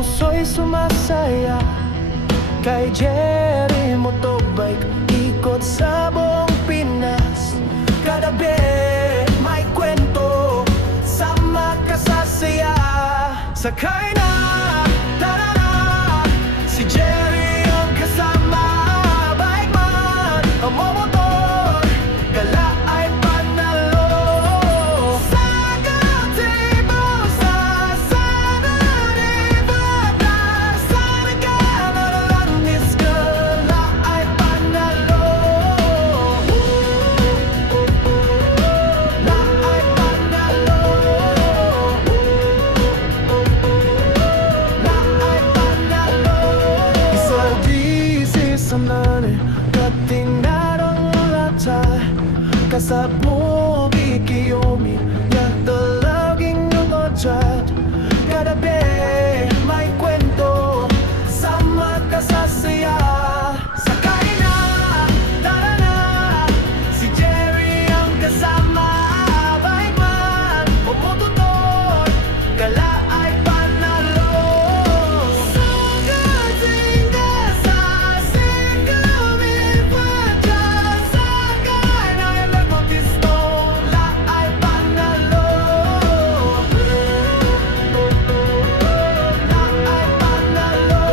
puso'y sumasaya. Kay Jerry Motobike, ikot sa buong Pinas. Kadabi, may kwento, sama ka sa saya. Sakay na, tara na, si Jerry ang kasama. Bike man, ang motor, gala ay panalo. Sa gazebo, sa Saturday Bata, sa nagkakalanis, gala ay panalo. La ay panalo. La ay panalo. Isa di sanane katinarang lata kasabog ikiyomi yak dalaging nungojat. Kadabi may kwento, sama ka sa saya. Sakay na, tara na, si Jerry ang kasama. Bike man o motor, gala ay panalo. Sa gatinga sa singkamin pa dyan. Sakay na ilang motisto, la ay panalo. La ay panalo.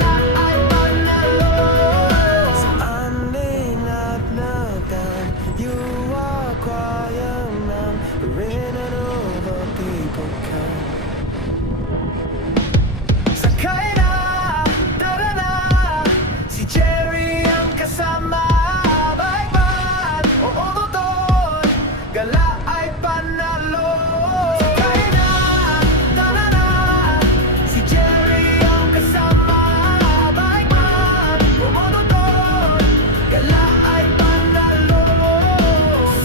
La ay panalo. Sa amin at nagan, you are quiet man, rin over people can. Sakay na, tara na, si Jerry ang kasama. Bike man o motor, gala ay panalo. Sakay na, tara na, si Jerry ang kasama. Bike man o motor, gala ay panalo.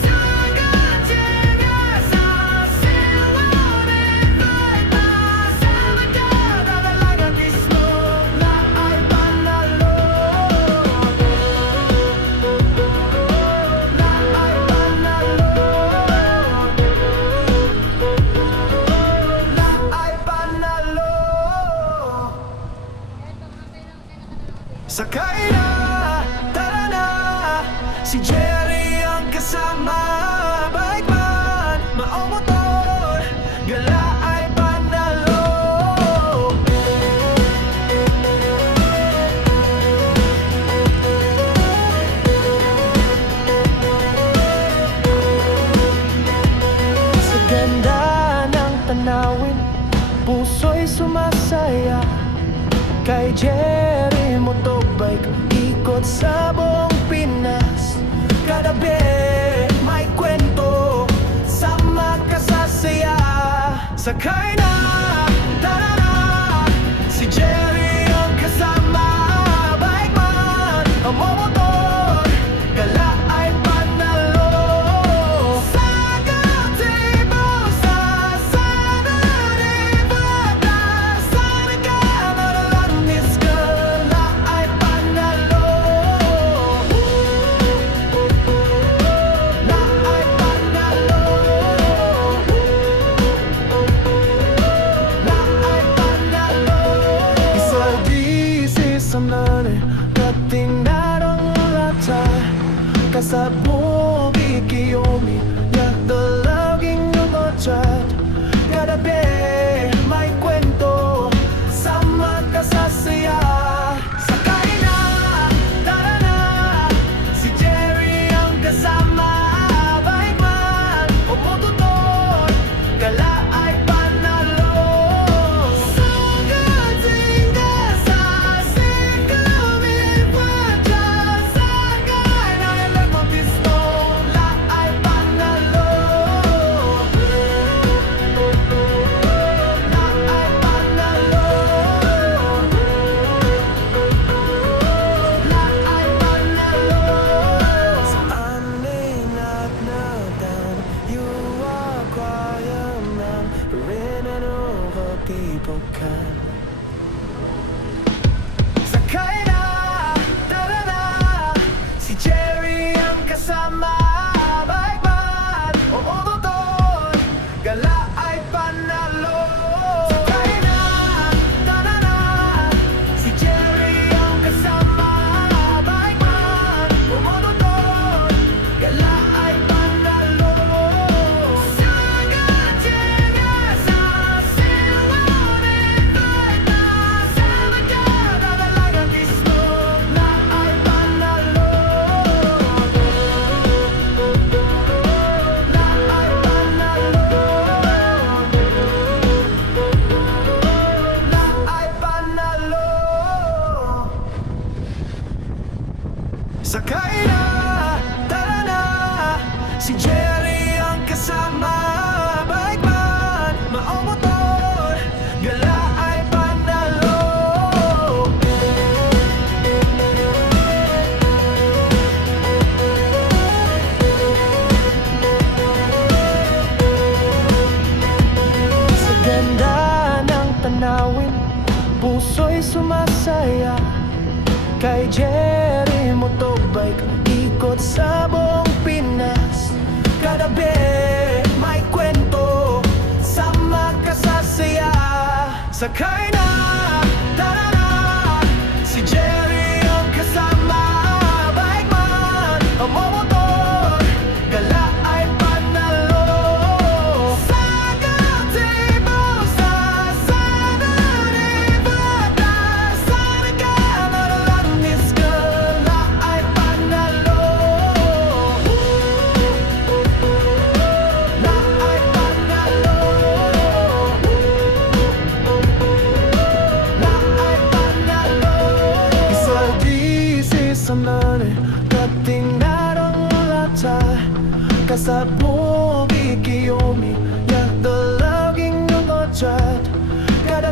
Sa gatinga sa silunin bata, sa nagkakalagan mismo, la ay panalo. La ay panalo. La ay panalo. Sakay na, tara na, si Jerry ang kasama. Bike man, mao motor, gala ay panalo. Sa ganda ng tanawin, puso'y sumasaya. Kay Jerry Motobike, ikot sa buong Pinas. Kadabi, may kwento, sama ka sa saya. Sakay na, tara na, si Jerry ang kasama. Bike man, ang motor, gala ay panalo. Sa gazebo, sa Saturday Bata, sa nagkakalanis, gala ay panalo. La ay panalo. La ay panalo. Isa di sanane katinarang lata kasabog ikiyomi yak dalaging nungojat. Kadabi may kwento, sama ka sa saya. Sakay na, tara na, si Jerry ang kasama. Bike man o motor, gala ay panalo. Sa gatinga sa singkamin pa dyan. Sakay na ilang motisto, la ay panalo. Sakay na, tara na. Si Jerry ang kasama. Bike man, maong motor, gala ay panalo. Sa ganda ng tanawin, puso'y sumasaya. Kay Jerry Motobike, ikot sa buong Pinas. Kada may kwento, sama ka sa saya. Sakay na, tara na. Si Jerry ang kasama. Bike man, ang motor, gala ay panalo. Sa gazebo, sa Nevada, sa nagkamaroon, gala ay panalo. La ay panalo. La ay panalo. Isaldi si sanane, kating narang lata. Kasabong ikiyomi, yak dalaging nangotsyat. Kada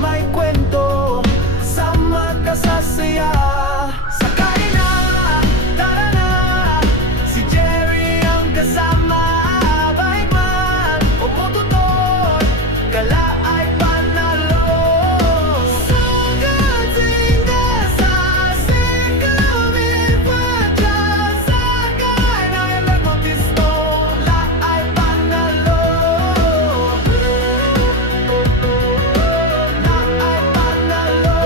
may kwento, sama ka sa saya. Sakay na, tara na. Si Jerry ang kasama. Bike man, o motor, gala ay panalo. Sa gatinga, sa siklamit pa dyan. Sakay na, ilang motisto, la ay panalo. La ay panalo.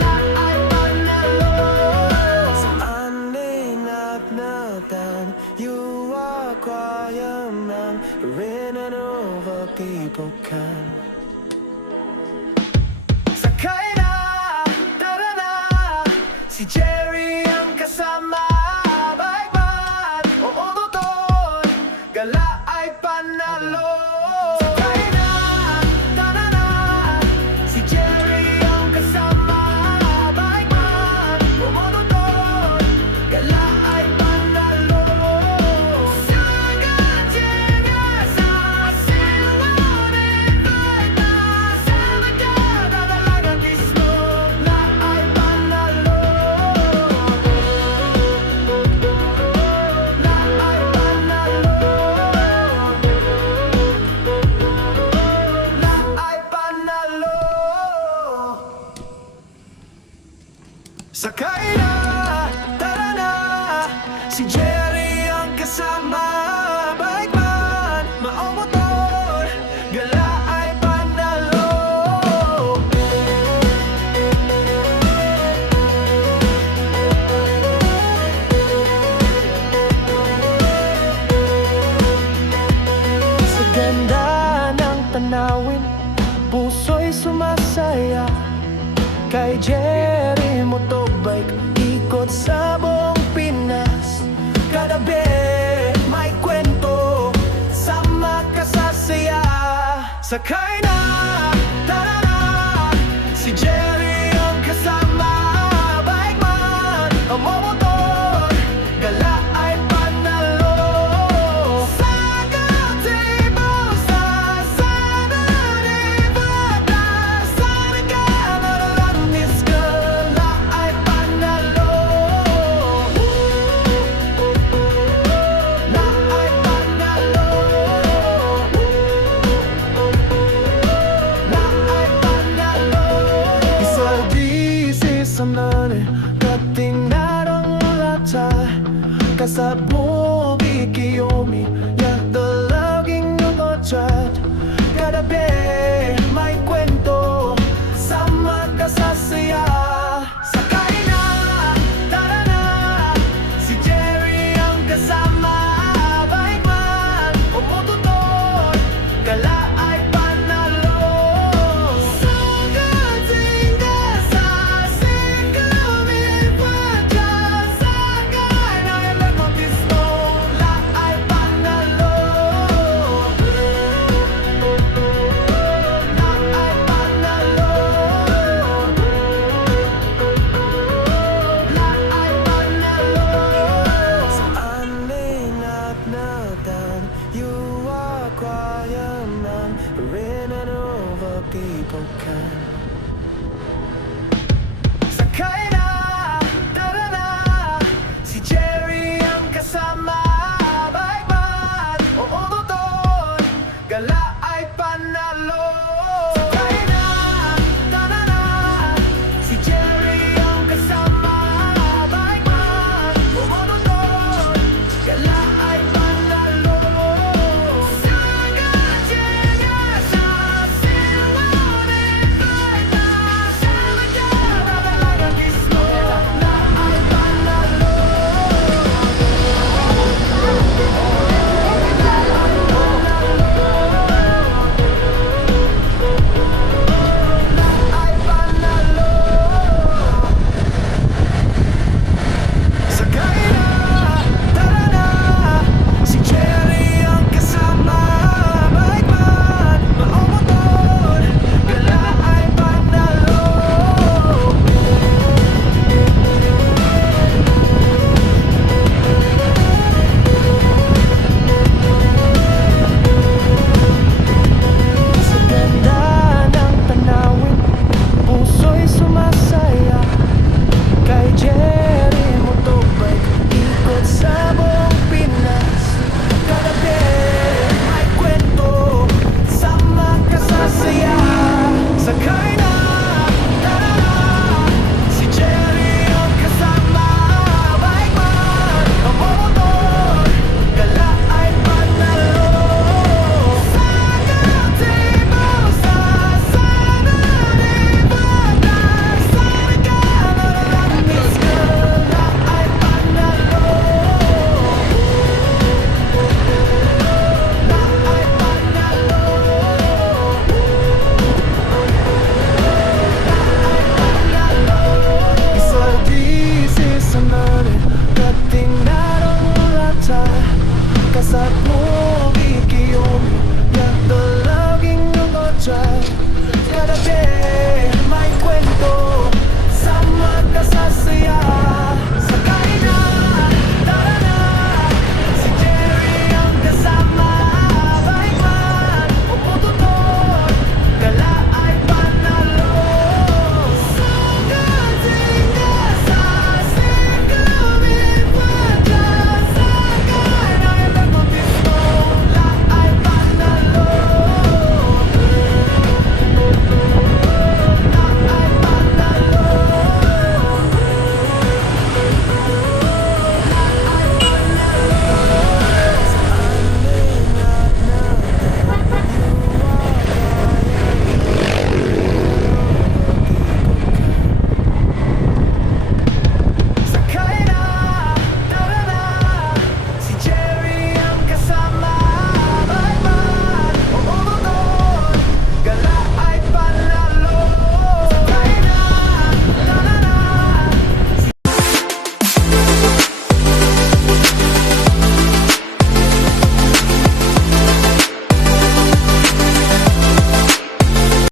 La ay panalo. Sa aninat-natan, you are quiet man, rin and over people can. Sakay na, tara na. Si Jerry ang kasama. Bike man, o motor, gala ay panalo. Sakay na, tara na. Si Jerry ang kasama. Bike man, o motor, gala ay panalo. Sa gatinga, sa silunit ay sa nagkadalagang islo, la ay panalo. La ay panalo. La ay panalo. Sakay na, tara na. Si Jerry ang kasama. Bike man, maong motor, gala ay panalo. Sa ganda ng tanawin, puso'y sumasaya. Kay Jerry Motobike, ikot sa buong Pinas. Kada may kwento, sama ka sa saya. Sakay na, tara na. Si Jerry ang kasama. Bike man, ang motor, gala ay panalo. Sa gazebo, sa Nevada, sa nagkamaroon, gala ay panalo. La ay panalo. La ay panalo. Isaldi si sanane, kating narang lata. Kasabong ikiyomi,